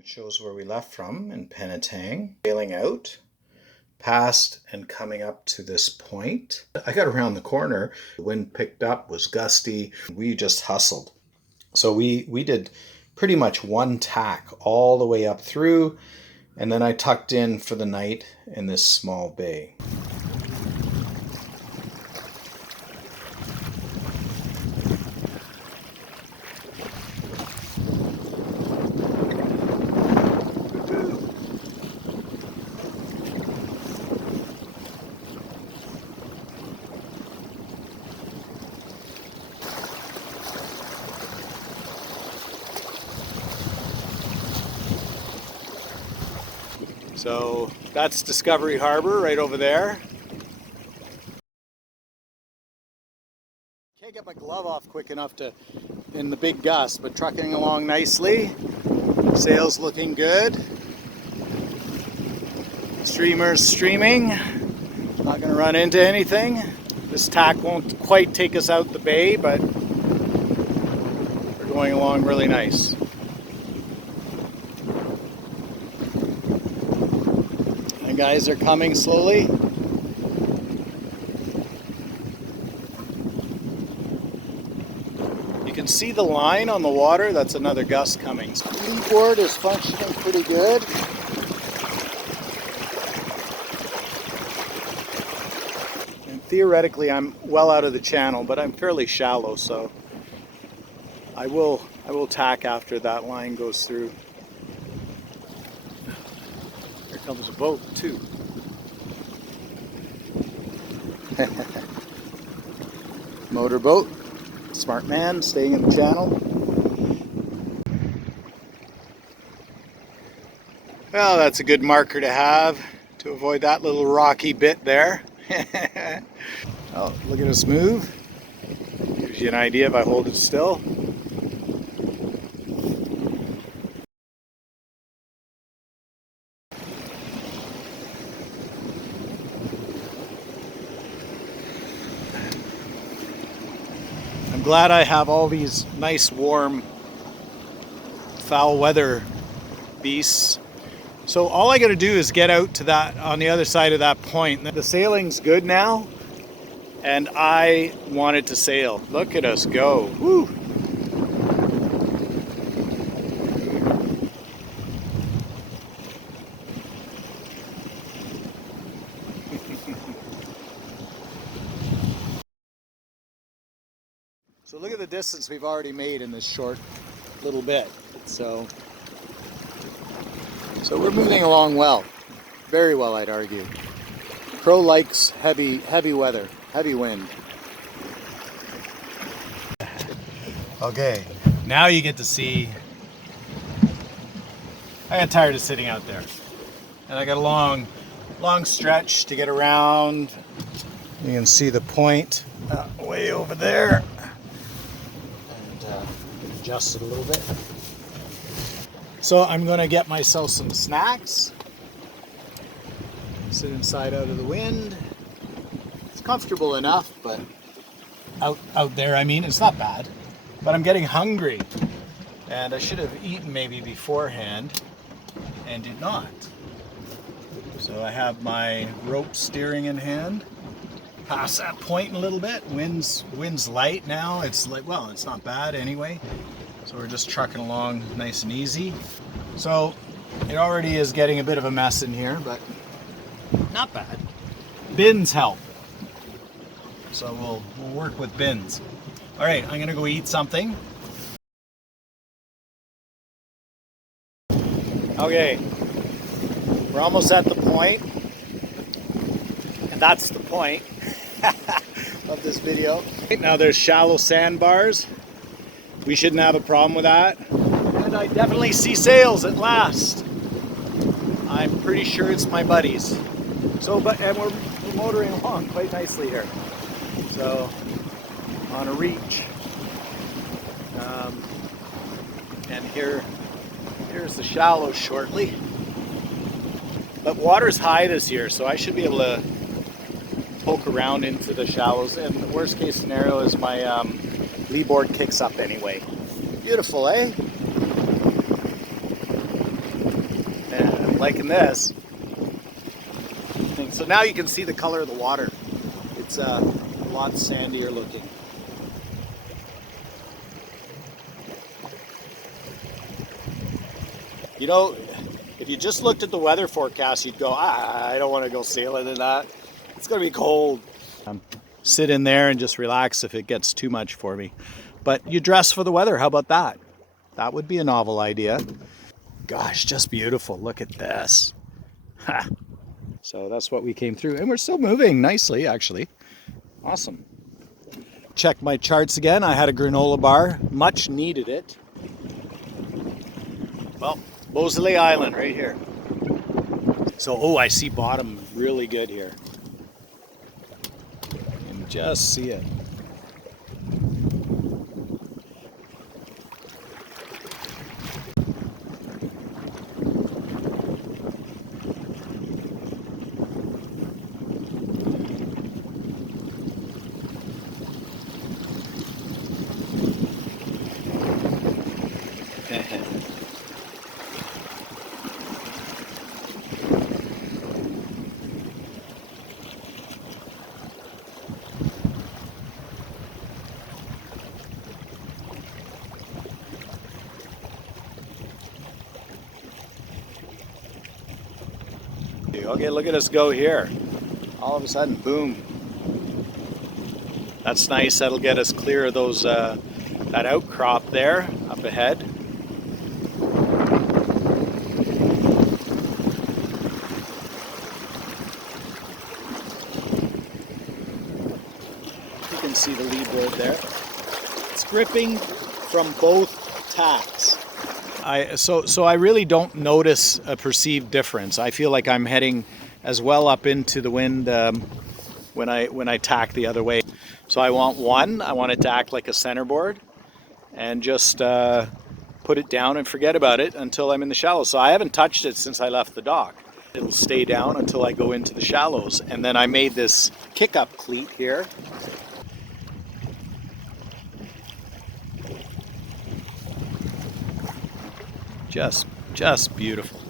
which shows where we left from in Penetang. Sailing out, past and coming up to this point. I got around the corner, the wind picked up, was gusty. We just hustled. So we did pretty much one tack all the way up through, and then I tucked in for the night in this small bay. So that's Discovery Harbor right over there. Can't get my glove off quick enough to in the big gust, but trucking along nicely. Sails looking good. Streamers streaming. Not going to run into anything. This tack won't quite take us out the bay, but we're going along really nice. The guys are coming slowly. You can see the line on the water. That's another gust coming. Leadboard is functioning pretty good. And theoretically, I'm well out of the channel, but I'm fairly shallow, so I will tack after that line goes through. Comes a boat too. Motorboat. Smart man staying in the channel. Well, that's a good marker to have to avoid that little rocky bit there. Oh, look at us move. Gives you an idea if I hold it still. I'm glad I have all these nice warm foul weather beasts. So all I got to do is get out to that on the other side of that point. The sailing's good now, and I wanted to sail. Look at us go. Woo. So look at the distance we've already made in this short little bit. So we're moving along well. Very well, I'd argue. Pro likes heavy weather, heavy wind. Okay, now you get to see. I got tired of sitting out there. And I got a long stretch to get around. You can see the point way over there. Adjust it a little bit. So I'm going to get myself some snacks. Sit inside out of the wind. It's comfortable enough, but out there, I mean, it's not bad. But I'm getting hungry, and I should have eaten maybe beforehand, and did not. So I have my rope steering in hand. Past that point a little bit. Wind's light now. It's like, well, it's not bad anyway. So we're just trucking along nice and easy. So it already is getting a bit of a mess in here, but not bad. Bins help. So we'll work with bins. All right, I'm gonna go eat something. Okay, we're almost at the point, and that's the point of this video. Now there's shallow sandbars. We shouldn't have a problem with that. And I definitely see sails at last. I'm pretty sure it's my buddies. And we're motoring along quite nicely here. So, on a reach. And here's the shallows shortly. But water's high this year, so I should be able to poke around into the shallows. And the worst case scenario is my lee board kicks up anyway. Beautiful, eh? liking this. So now you can see the color of the water. It's a lot sandier looking. You know, if you just looked at the weather forecast, you'd go, I don't want to go sailing in that. It's going to be cold. Sit in there and just relax if it gets too much for me. But you dress for the weather. How about that? That would be a novel idea. Gosh, just beautiful. Look at this. Ha. So that's what we came through. And we're still moving nicely, actually. Awesome. Check my charts again. I had a granola bar. Much needed it. Well, Beausoleil Island right here. So, oh, I see bottom really good here. You can just see it. Okay, look at us go here. All of a sudden, boom. That's nice. That'll get us clear of those that outcrop there up ahead. You can see the leadboard there. It's gripping from both tacks. So I really don't notice a perceived difference. I feel like I'm heading as well up into the wind when I tack the other way. So I want it to act like a centerboard and just put it down and forget about it until I'm in the shallows. So I haven't touched it since I left the dock. It'll stay down until I go into the shallows. And then I made this kick-up cleat here. Just beautiful.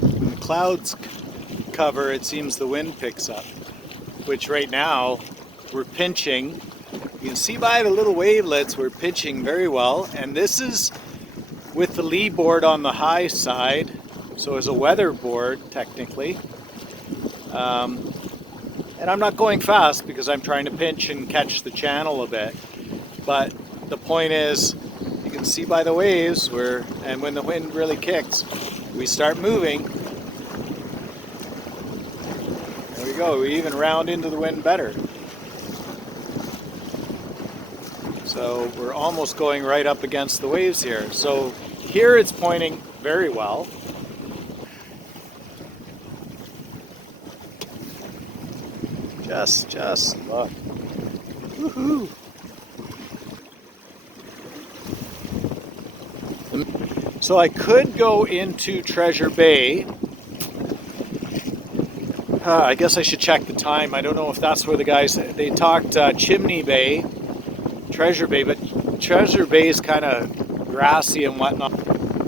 When the clouds cover, it seems the wind picks up, which right now we're pinching. You can see by the little wavelets we're pitching very well, and this is with the lee board on the high side, so it's a weather board technically. And I'm not going fast because I'm trying to pinch and catch the channel a bit, but the point is you can see by the waves and when the wind really kicks, we start moving. Go. We even round into the wind better. So we're almost going right up against the waves here. So here it's pointing very well. Just look. Woohoo! So I could go into Treasure Bay. I guess I should check the time. I don't know if that's where the guys, they talked Chimney Bay, Treasure Bay, but Treasure Bay is kind of grassy and whatnot.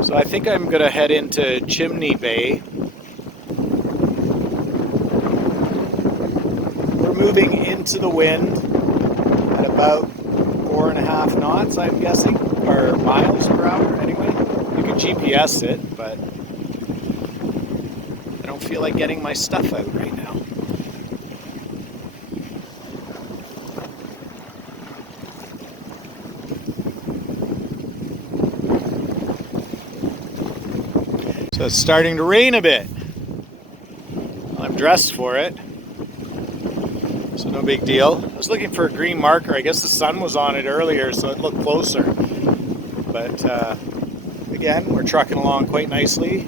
So I think I'm going to head into Chimney Bay. We're moving into the wind at about 4.5 knots, I'm guessing, or miles per hour anyway. You can GPS it, but I don't feel like getting my stuff out right now. So it's starting to rain a bit. I'm dressed for it, so no big deal. I was looking for a green marker. I guess the sun was on it earlier, so it looked closer. But again, we're trucking along quite nicely,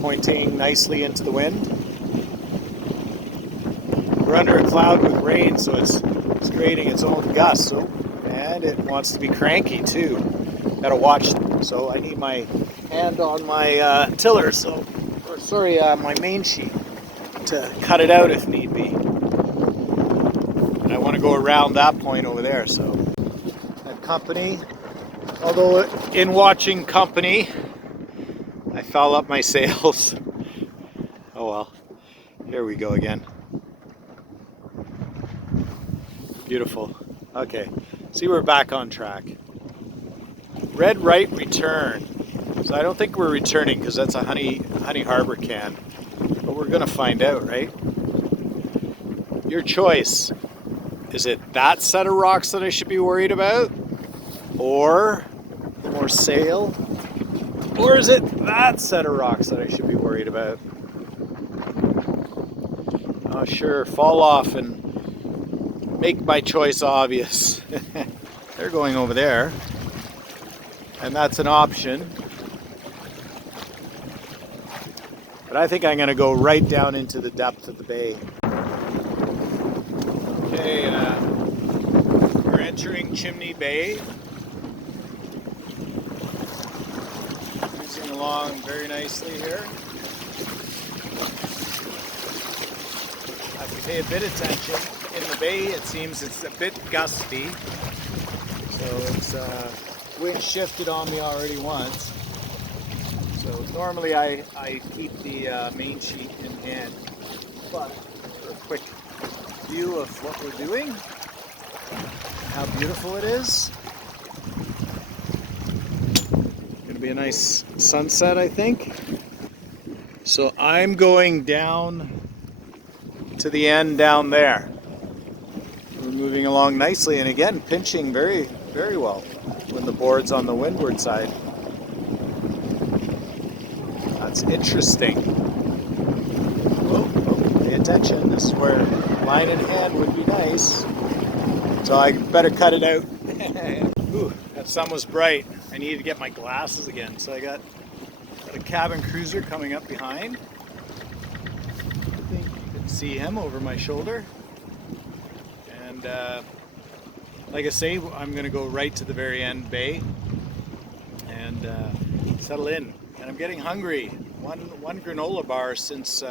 pointing nicely into the wind. we're under a cloud with rain, so it's creating its own gusts. So, and it wants to be cranky too. Gotta watch. So I need my hand on my tiller, my main sheet, to cut it out if need be. And I want to go around that point over there. So that company, although in watching company, I foul up my sails. Oh well. Here we go again. Beautiful. Okay, see, we're back on track. Red right return. So I don't think we're returning because that's a honey harbor can. But we're gonna find out, right? Your choice. Is it that set of rocks that I should be worried about? Or more sail? Or is it that set of rocks that I should be worried about? Oh, sure, fall off and make my choice obvious. They're going over there, and that's an option. But I think I'm going to go right down into the depth of the bay. Okay, we're entering Chimney Bay. Cruising along very nicely here. If you pay a bit of attention, in the bay it seems it's a bit gusty. So it's wind shifted on me already once. So normally I keep the main sheet in hand. But for a quick view of what we're doing, how beautiful it is. Gonna be a nice sunset, I think. So I'm going down to the end down there. We're moving along nicely, and again pinching very, very well when the board's on the windward side. That's interesting. Oh, pay attention. This is where line in hand would be nice. So I better cut it out. Ooh, that sun was bright. I needed to get my glasses again. So I got a cabin cruiser coming up behind. See him over my shoulder, and like I say, I'm going to go right to the very end bay and settle in. And I'm getting hungry. One granola bar since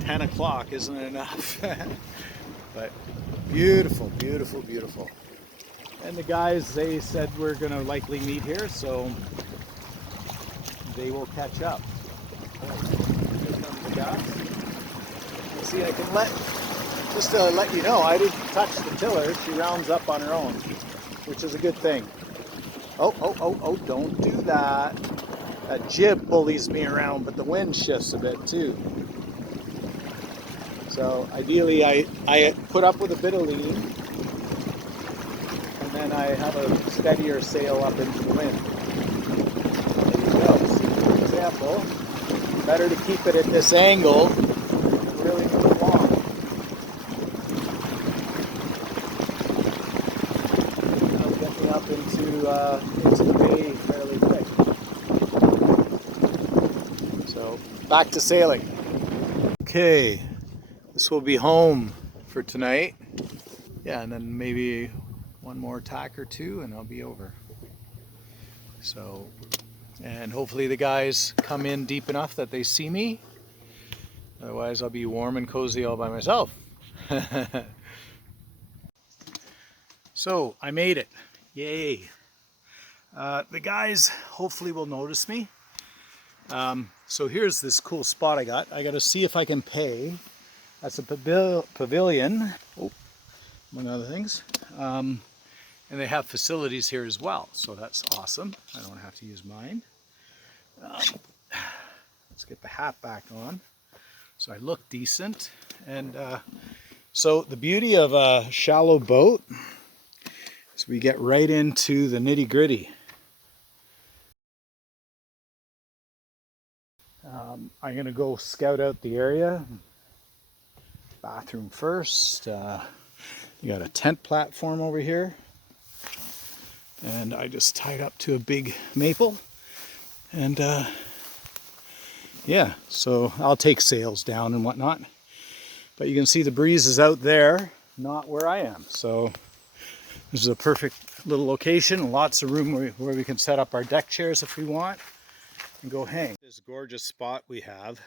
10 o'clock isn't enough. But beautiful, beautiful, beautiful. And the guys, they said we're going to likely meet here, so they will catch up. Here comes the guys. See, I can just to let you know, I didn't touch the tiller. She rounds up on her own, which is a good thing. Oh, don't do that. That jib bullies me around, but the wind shifts a bit too. So ideally I put up with a bit of lean, and then I have a steadier sail up into the wind. There you go. See, for example, better to keep it at this angle. Really move along. That'll get me up into the bay fairly quick. So back to sailing. Okay, this will be home for tonight. Yeah, and then maybe one more tack or two and I'll be over. So, and hopefully the guys come in deep enough that they see me. Otherwise, I'll be warm and cozy all by myself. So, I made it. Yay. The guys hopefully will notice me. So here's this cool spot I got. I got to see if I can pay. That's a pavilion, among other things. And they have facilities here as well. So that's awesome. I don't have to use mine. Let's get the hat back on. So I look decent, and so the beauty of a shallow boat is we get right into the nitty-gritty. I'm going to go scout out the area. Bathroom first. You got a tent platform over here, and I just tied up to a big maple, and yeah, so I'll take sails down and whatnot. But you can see the breeze is out there, not where I am. So this is a perfect little location. Lots of room where we can set up our deck chairs if we want and go hang. This gorgeous spot we have,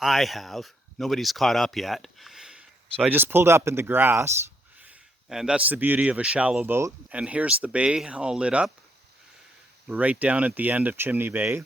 I have. Nobody's caught up yet. So I just pulled up in the grass, and that's the beauty of a shallow boat. And here's the bay all lit up. We're right down at the end of Chimney Bay.